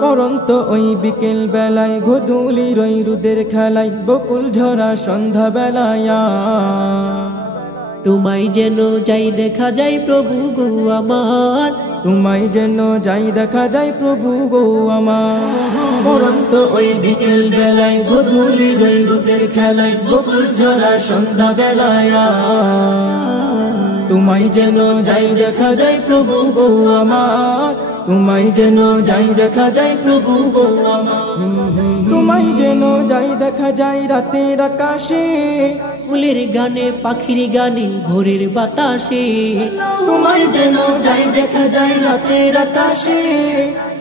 পরন্ত ওই বিকেল বেলায় গোধূলির ওই রোদের খেলায় বকুল ঝরা সন্ধ্যা বেলায় তোমায় যেন যাই দেখা যায় প্রভু গো আমার, তোমায় যেন যাই দেখা যায় প্রভু গো আমার। পরন্ত ওই বিকেল বেলায় গোধূলির ওই রোদের খেলায় বকুল ঝরা সন্ধ্যা বেলায় তোমায় যেন যাই দেখা যায় প্রভু গো আমার, তোমায় যেন যাই দেখা যায় প্রভু গো আমার। তোমায় যেন যাই দেখা যায় রাতের আকাশে, ফুলের গানে পাখির গানে ভোরের বাতাসে। তোমায় যেন যাই দেখা যায় রাতের আকাশে,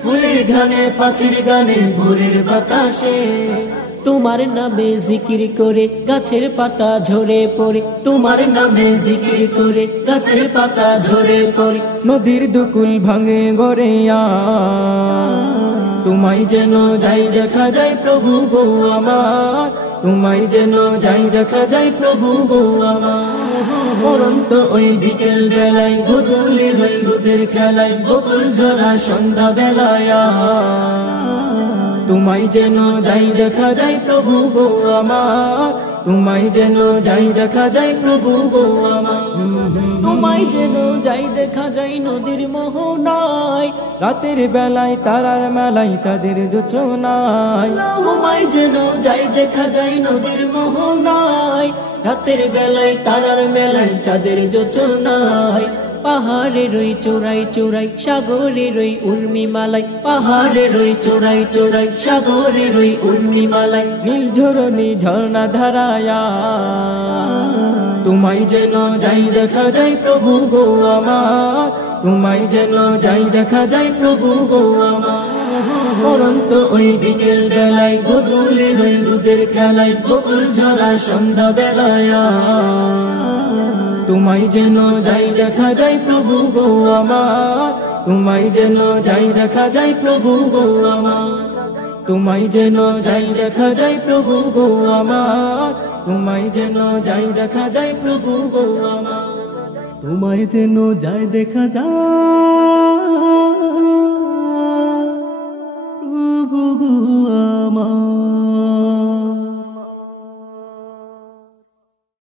ফুলের গানে পাখির গানে ভোরের বাতাসে। তোমার নামে জিকির করে গাছের পাতা ঝরে পড়ে, তোমার নামে জিকির করে গাছের পাতা ঝরে পড়ে। নদীর দুকুল ভাঙে গড়ে তোমায় যেন যাই দেখা যায় প্রভু গো আমার, তোমায় যেন যাই দেখা যায় প্রভু গো আমার। পরন্ত ওই বিকেল বেলায় গোধূলির ওই রোদের খেলায় বকুল ঝরা সন্ধ্যা বেলায় তোমায় যেন যাই দেখা যায় প্রভু গো আমার, তোমায় যেন যাই দেখা যায় প্রভু গো আমার। তোমায় যেন যাই দেখা যায় নদীর মোহনায়, রাতের বেলায় তারার মেলায় চাঁদের জোছনায়। তোমায় যেন যাই দেখা যায় নদীর মোহনায়, রাতের বেলায় তারার মেলায় চাঁদের জোছনায়। পাহাড়ের ওই চোরাই চোরাই সাগরের ওই উর্মি মালাই, পাহাড়ের ওই চোরাই চোরাই সাগরের ওই উর্মি মালাই। নীল ঝরনি ঝর্ণা ধারায়া তোমায় যেন যাই দেখা যায় প্রভু গো আমার, তোমায় যেন যাই দেখা যায় প্রভু গো আমার। পরন্ত ওই বিকেল বেলায় গোধূলির ওই রোদের খেলায় বকুল ঝরা সন্ধ্যা বেলায় তোমায় যেন যাই দেখা যায় প্রভু গো আমার, তোমায় যেন যাই দেখা যায় প্রভু গো আমার। তোমায় যেন যাই দেখা যায় প্রভু গো আমার, তোমায় যেন যাই দেখা যায় প্রভু গো আমার। তোমায় যেন যায় দেখা যায়।